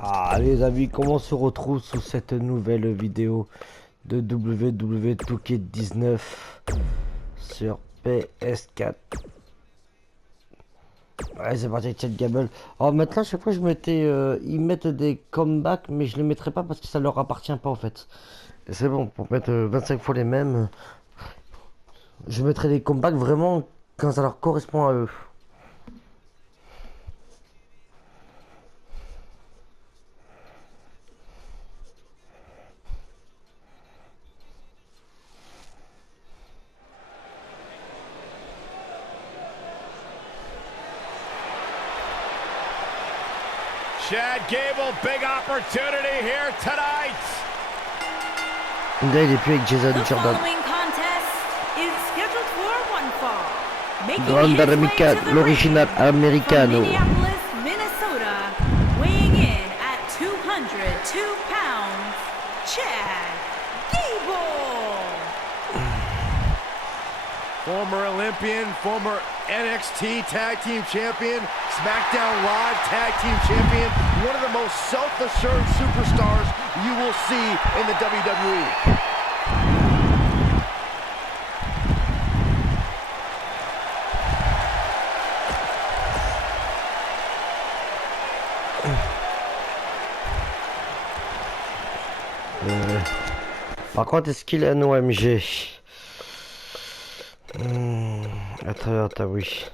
Ah les amis, comment on se retrouve sous cette nouvelle vidéo de WWE 2K19 sur PS4. Ouais, c'est parti avec Gable. Alors maintenant, chaque fois je mettais, ils mettent des comebacks, mais je les mettrai pas parce que ça leur appartient pas en fait. C'est bon, pour mettre 25 fois les mêmes, je mettrai des comebacks vraiment quand ça leur correspond à eux. Chad Gable, big opportunity here tonight. Là, il est plus avec Jason Jordan. Grande Americano, l'original americano. Minnesota, weighing in at 202 pounds, Chad Gable. Former Olympian, former NXT Tag Team Champion, SmackDown Live Tag Team Champion, one of the most self-assured superstars you will see in the WWE. Par contre, est-ce qu'il a un OMG? Attends, oui.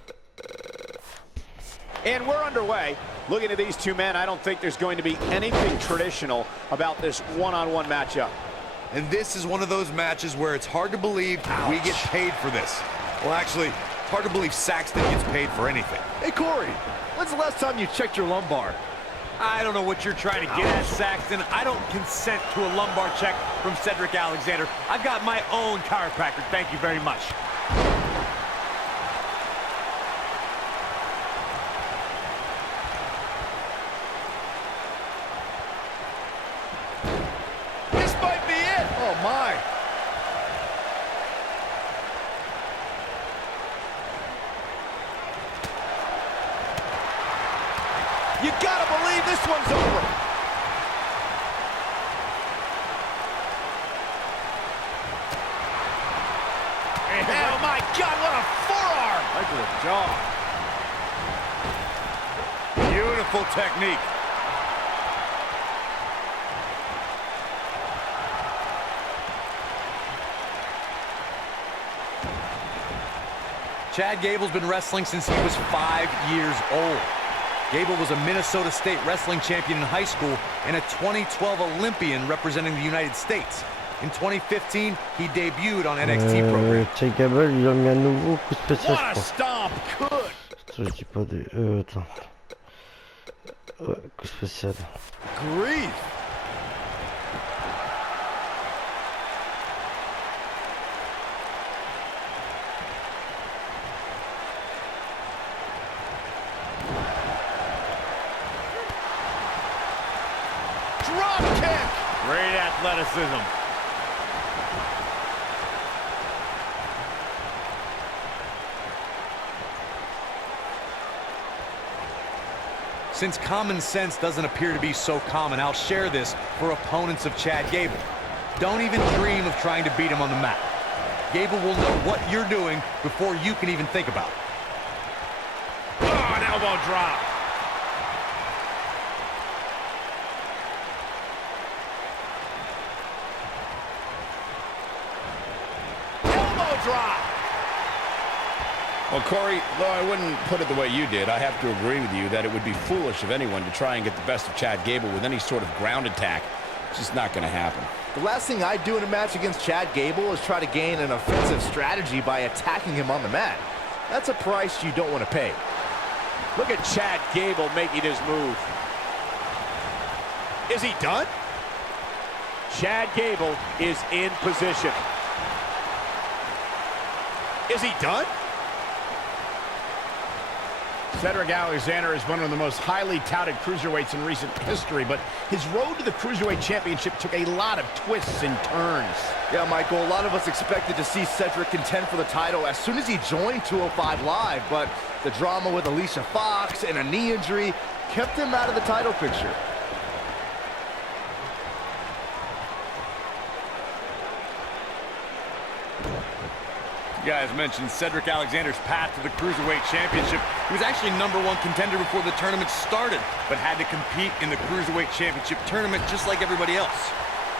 And we're underway. Looking at these two men, I don't think there's going to be anything traditional about this one-on-one matchup. And this is one of those matches where it's hard to believe we get paid for this. Well, actually, it's hard to believe Saxton gets paid for anything. Hey, Corey, when's the last time you checked your lumbar? I don't know what you're trying to get at, Saxton. I don't consent to a lumbar check from Cedric Alexander. I've got my own chiropractor. Thank you very much. This might be it. Oh, my. You gotta believe this one's over. Oh my God, what a forearm! Right to the jaw. Beautiful technique. Chad Gable's been wrestling since he was 5 years old. Gable was a Minnesota State wrestling champion in high school and a 2012 Olympian representing the United States. In 2015, he debuted on NXT program. Chad Gable, il a mis un nouveau coup spécial, What a je stomp! Good. crois. Je dis pas de... attends. Ouais, coup spécial. Grief. Drop kick. Great athleticism. Since common sense doesn't appear to be so common, I'll share this for opponents of Chad Gable. Don't even dream of trying to beat him on the mat. Gable will know what you're doing before you can even think about it. Oh, an elbow drop. Elbow drop. Well, Corey, though I wouldn't put it the way you did, I have to agree with you that it would be foolish of anyone to try and get the best of Chad Gable with any sort of ground attack. It's just not going to happen. The last thing I'd do in a match against Chad Gable is try to gain an offensive strategy by attacking him on the mat. That's a price you don't want to pay. Look at Chad Gable making his move. Is he done? Chad Gable is in position. Is he done? Cedric Alexander is one of the most highly touted cruiserweights in recent history, but his road to the Cruiserweight Championship took a lot of twists and turns. Yeah, Michael, a lot of us expected to see Cedric contend for the title as soon as he joined 205 Live, but the drama with Alicia Fox and a knee injury kept him out of the title picture. You guys mentioned Cedric Alexander's path to the Cruiserweight Championship. He was actually #1 contender before the tournament started, but had to compete in the Cruiserweight Championship tournament just like everybody else.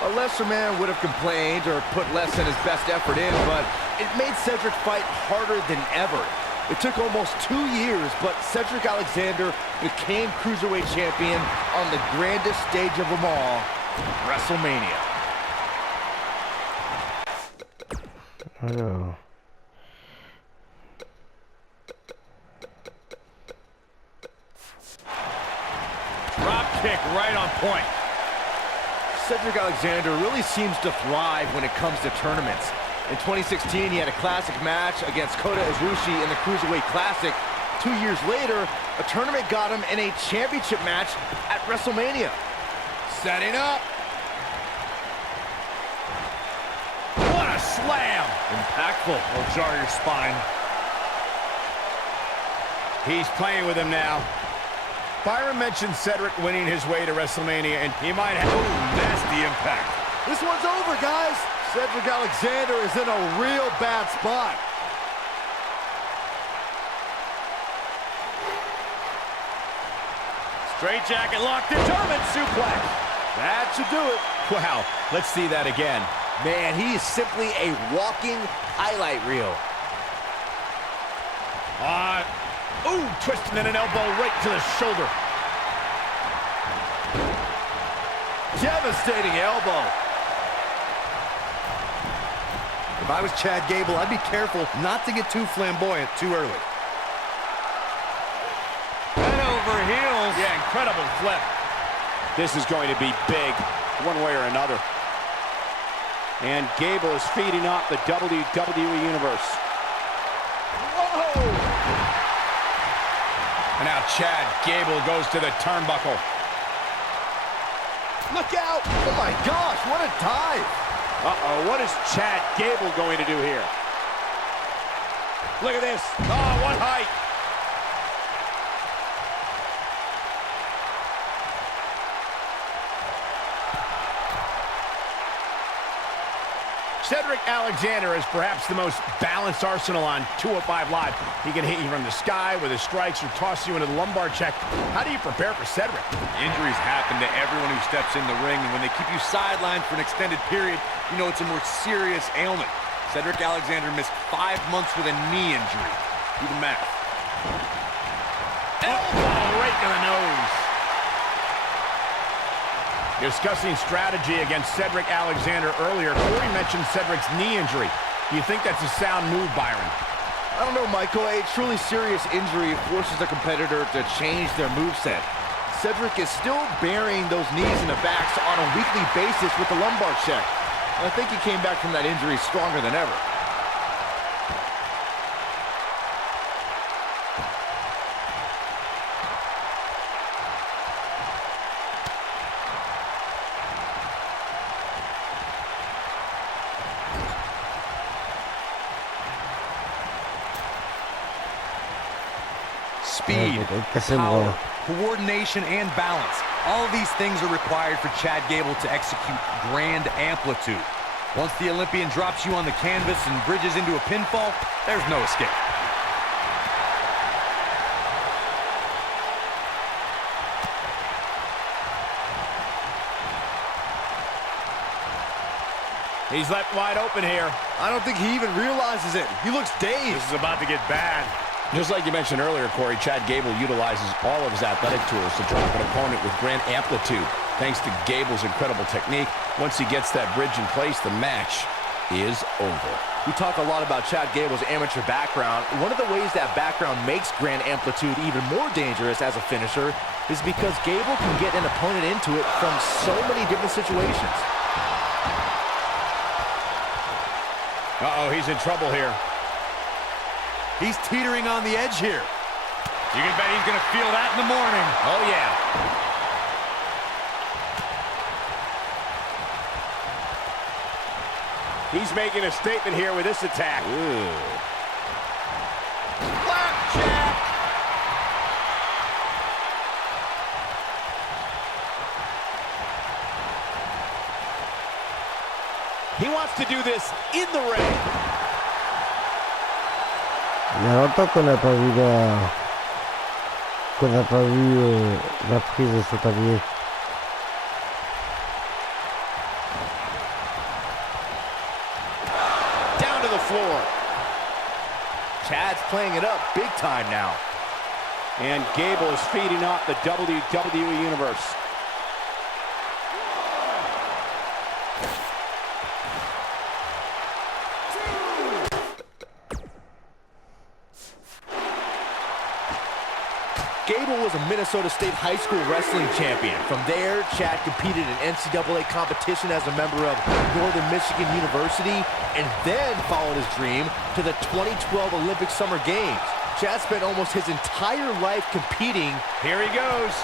A lesser man would have complained or put less than his best effort in, but it made Cedric fight harder than ever. It took almost 2 years, but Cedric Alexander became Cruiserweight Champion on the grandest stage of them all, WrestleMania. Oh. Drop kick right on point. Cedric Alexander really seems to thrive when it comes to tournaments. In 2016, he had a classic match against Kota Ibushi in the Cruiserweight Classic. 2 years later, a tournament got him in a championship match at WrestleMania. Setting up. What a slam! Impactful. Will jar your spine. He's playing with him now. Byron mentioned Cedric winning his way to WrestleMania, and he might have... Ooh, nasty impact. This one's over, guys. Cedric Alexander is in a real bad spot. Straight jacket locked in. German suplex. That should do it. Wow, let's see that again. Man, he is simply a walking highlight reel. Ooh, twisting in an elbow right to the shoulder. Devastating elbow. If I was Chad Gable, I'd be careful not to get too flamboyant too early. Head over heels. Yeah, incredible flip. This is going to be big, one way or another. And Gable is feeding off the WWE Universe. Whoa! And now Chad Gable goes to the turnbuckle. Look out! Oh my gosh, what a dive! Uh-oh, what is Chad Gable going to do here? Look at this. Oh, what height! Cedric Alexander is perhaps the most balanced arsenal on 205 Live. He can hit you from the sky with his strikes or toss you into the lumbar check. How do you prepare for Cedric? Injuries happen to everyone who steps in the ring, and when they keep you sidelined for an extended period, you know it's a more serious ailment. Cedric Alexander missed 5 months with a knee injury. Do the math. Elbow right to the nose. Discussing strategy against Cedric Alexander earlier, Corey mentioned Cedric's knee injury. Do you think that's a sound move, Byron? I don't know, Michael. A truly serious injury forces a competitor to change their moveset. Cedric is still burying those knees in the backs on a weekly basis with the lumbar check. I think he came back from that injury stronger than ever. Speed, power, coordination, and balance. All of these things are required for Chad Gable to execute grand amplitude. Once the Olympian drops you on the canvas and bridges into a pinfall, there's no escape. He's left wide open here. I don't think he even realizes it. He looks dazed. This is about to get bad. Just like you mentioned earlier, Corey, Chad Gable utilizes all of his athletic tools to drop an opponent with grand amplitude. Thanks to Gable's incredible technique, once he gets that bridge in place, the match is over. We talk a lot about Chad Gable's amateur background. One of the ways that background makes grand amplitude even more dangerous as a finisher is because Gable can get an opponent into it from so many different situations. Uh-oh, he's in trouble here. He's teetering on the edge here. You can bet he's going to feel that in the morning. Oh, yeah. He's making a statement here with this attack. Flapjack! He wants to do this in the ring. Il y a longtemps qu'on n'a pas vu la prise de ce tablier. Down to the floor. Chad's playing it up big time now. And Gable is feeding off the WWE Universe. Gable was a Minnesota State high school wrestling champion. From there, Chad competed in NCAA competition as a member of Northern Michigan University, and then followed his dream to the 2012 Olympic Summer Games. Chad spent almost his entire life competing. Here he goes.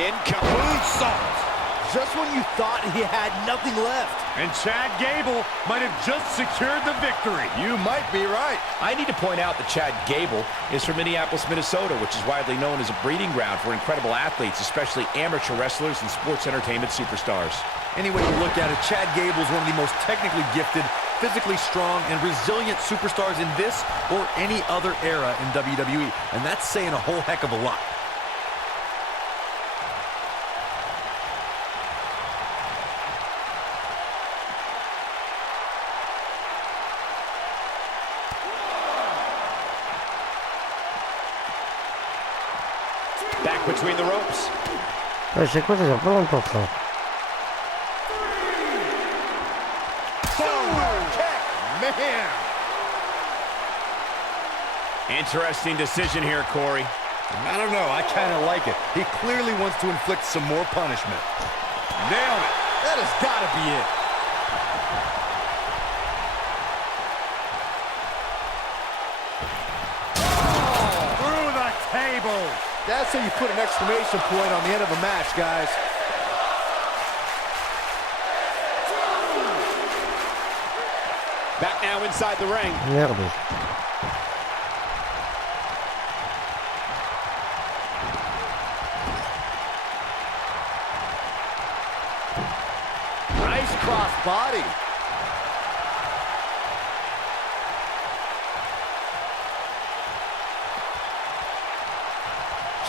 Incoming. Just when you thought he had nothing left. And Chad Gable might have just secured the victory. You might be right. I need to point out that Chad Gable is from Minneapolis, Minnesota, which is widely known as a breeding ground for incredible athletes, especially amateur wrestlers and sports entertainment superstars. Any way you look at it, Chad Gable is one of the most technically gifted, physically strong, and resilient superstars in this or any other era in WWE. And that's saying a whole heck of a lot. Back between the ropes. Je sais quoi, ça dure pas longtemps ça. Man. Interesting decision here, Corey. I don't know. I kind of like it. He clearly wants to inflict some more punishment. Nailed it. That has got to be it. Through the table. That's how you put an exclamation point on the end of a match, guys. Back now inside the ring. Merde. Nice cross body.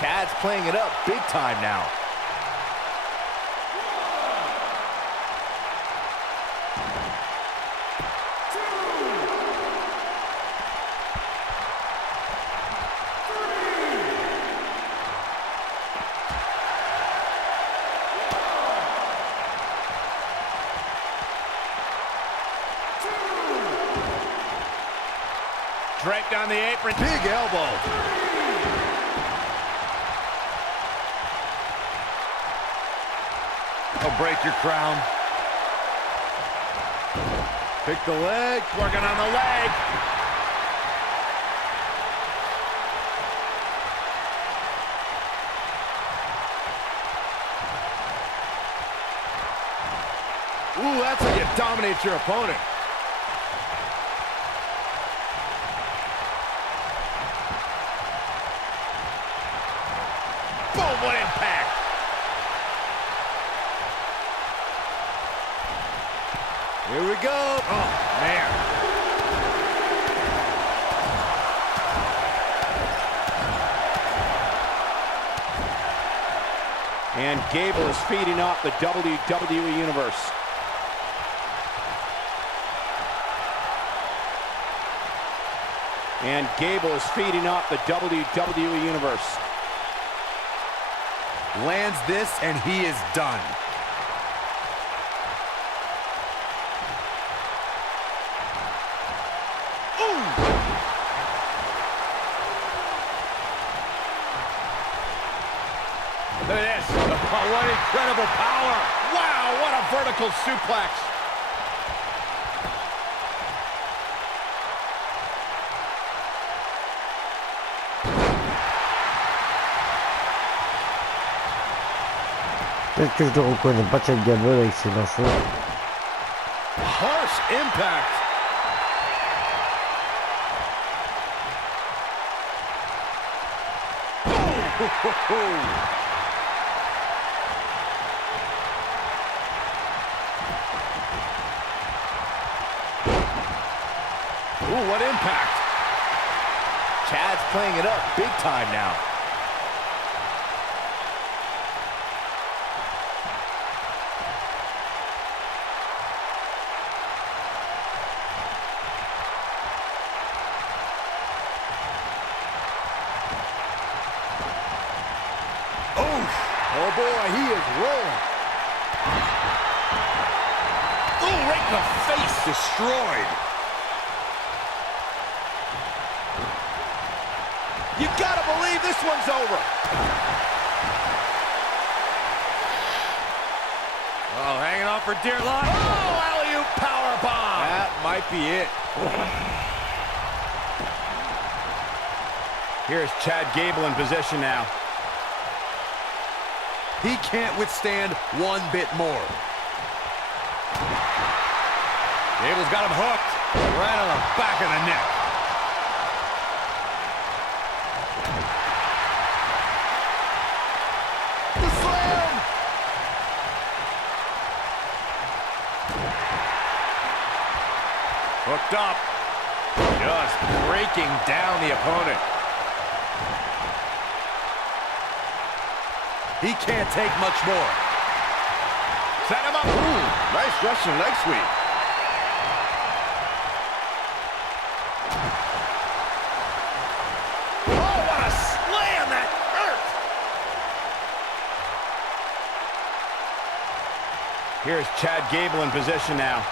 Chad's playing it up big time now. Draped on the apron. Big elbow. He'll break your crown. Pick the leg. Working on the leg. Ooh, that's how you dominate your opponent. Boom, what impact. Here we go. Oh, man. And Gable is feeding off the WWE Universe. And Gable is feeding off the WWE Universe. Lands this, and he is done. Look at this. Oh, what incredible power. Wow, what a vertical suplex. Peut-être que je ne reconnais pas Chad Gable avec ses lancers. Harsh impact. Ooh, what impact. Chad's playing it up big time now. Oh boy, he is rolling. Ooh, right in the face. Destroyed. You gotta believe this one's over. Oh, hanging on for dear life. Oh, alley-oop powerbomb. That might be it. Here's Chad Gable in position now. He can't withstand one bit more. Gable's got him hooked. Right on the back of the neck. The slam. Hooked up. Just breaking down the opponent. He can't take much more. Set him up. Ooh, nice Russian leg sweep. Oh, what a slam. That hurt. Here's Chad Gable in position now.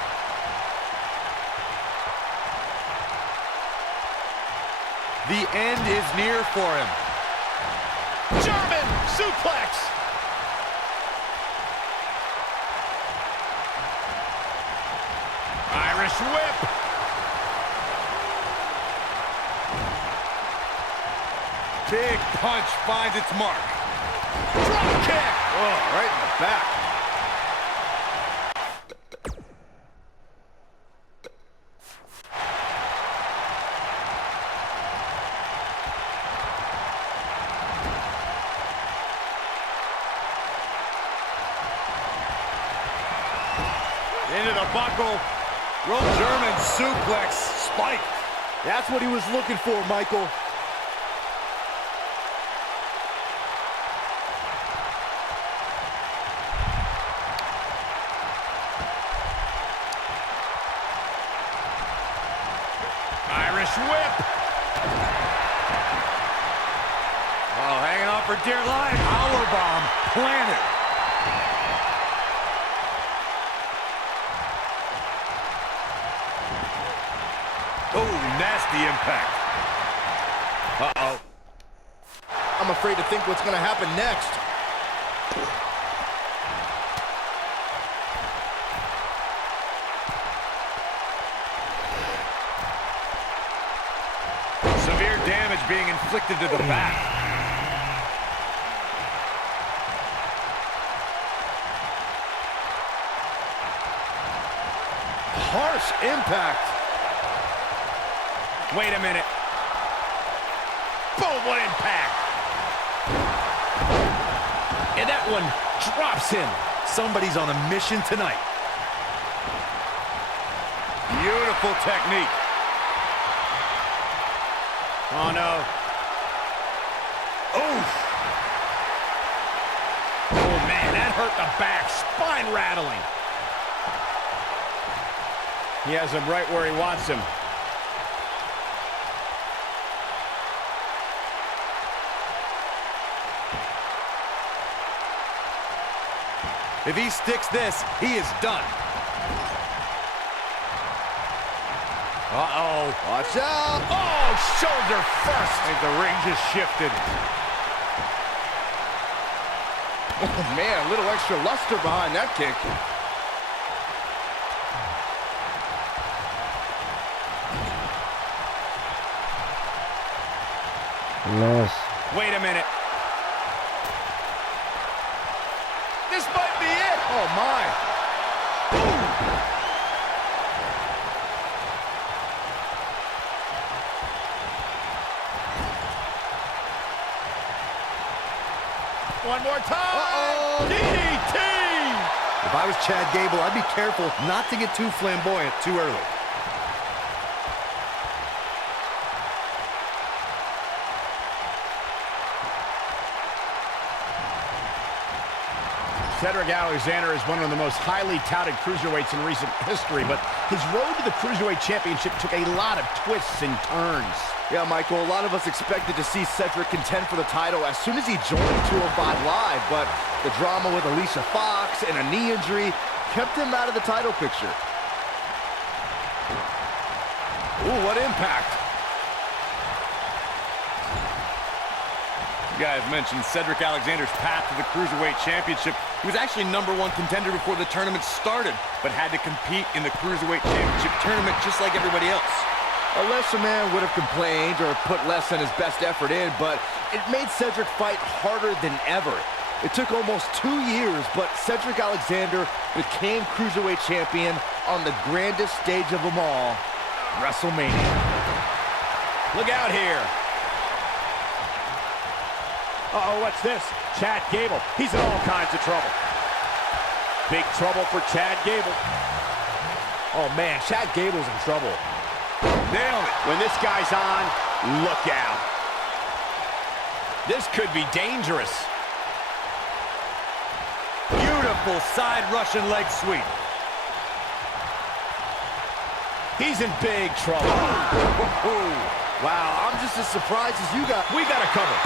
The end is near for him. German suplex. Irish whip. Big punch finds its mark. Drop kick. Oh, right in the back. Into the buckle. German suplex spiked. That's what he was looking for, Michael. Irish whip. Oh, hanging on for dear life. Powerbomb planted. Oh, nasty impact. Uh-oh. I'm afraid to think what's going to happen next. Severe damage being inflicted to the back. Harsh impact. Wait a minute. Boom, what impact. And that one drops him. Somebody's on a mission tonight. Beautiful technique. Oh, no. Oof. Oh, man, that hurt the back. Spine rattling. He has him right where he wants him. If he sticks this, he is done. Uh-oh. Watch out. Oh, shoulder first. I think the ring just shifted. Oh, man, a little extra luster behind that kick. Nice. Wait a minute. This might be it. Oh, my. One more time. Uh-oh. DDT. If I was Chad Gable, I'd be careful not to get too flamboyant too early. Cedric Alexander is one of the most highly touted cruiserweights in recent history, but his road to the Cruiserweight Championship took a lot of twists and turns. Yeah, Michael, a lot of us expected to see Cedric contend for the title as soon as he joined 205 Live, but the drama with Alicia Fox and a knee injury kept him out of the title picture. Ooh, what impact. You guys mentioned Cedric Alexander's path to the Cruiserweight Championship. He was actually #1 contender before the tournament started, but had to compete in the Cruiserweight Championship tournament just like everybody else. A lesser man would have complained or put less than his best effort in, but it made Cedric fight harder than ever. It took almost 2 years, but Cedric Alexander became Cruiserweight Champion on the grandest stage of them all, WrestleMania. Look out here. Uh-oh, what's this? Chad Gable. He's in all kinds of trouble. Big trouble for Chad Gable. Oh, man, Chad Gable's in trouble. Nailed it. When this guy's on, look out. This could be dangerous. Beautiful side Russian leg sweep. He's in big trouble. Wow, I'm just as surprised as you got. We got a cover.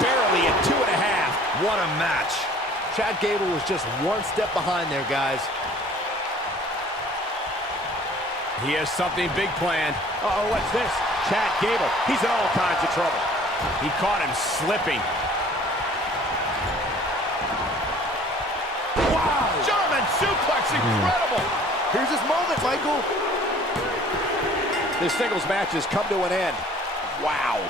Barely at 2.5. What a match. Chad Gable was just one step behind there, guys. He has something big planned. Uh-oh, what's this? Chad Gable. He's in all kinds of trouble. He caught him slipping. Wow! German suplex, incredible. Here's his moment, Michael. This singles match has come to an end. Wow.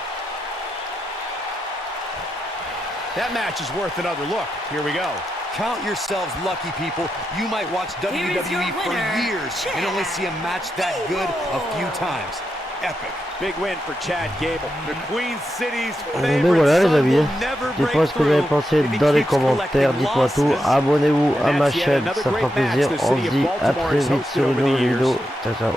That match is worth another look. Here we go. Count yourselves lucky, people. You might watch WWE for years and only see a match that good a few times. Epic. Big win for Chad Gable. The Queen City's Mais favorite voilà les son amis, will never break dites-moi ce que vous avez through pensé if he dans les keeps commentaires, collecting dites-moi tout, losses. abonnez-vous à And ma that's yet chaîne, another ça great fera match plaisir, the on city se of dit à Baltimore très has vite hosted sur une over the nouvelle years. vidéo, ciao ciao.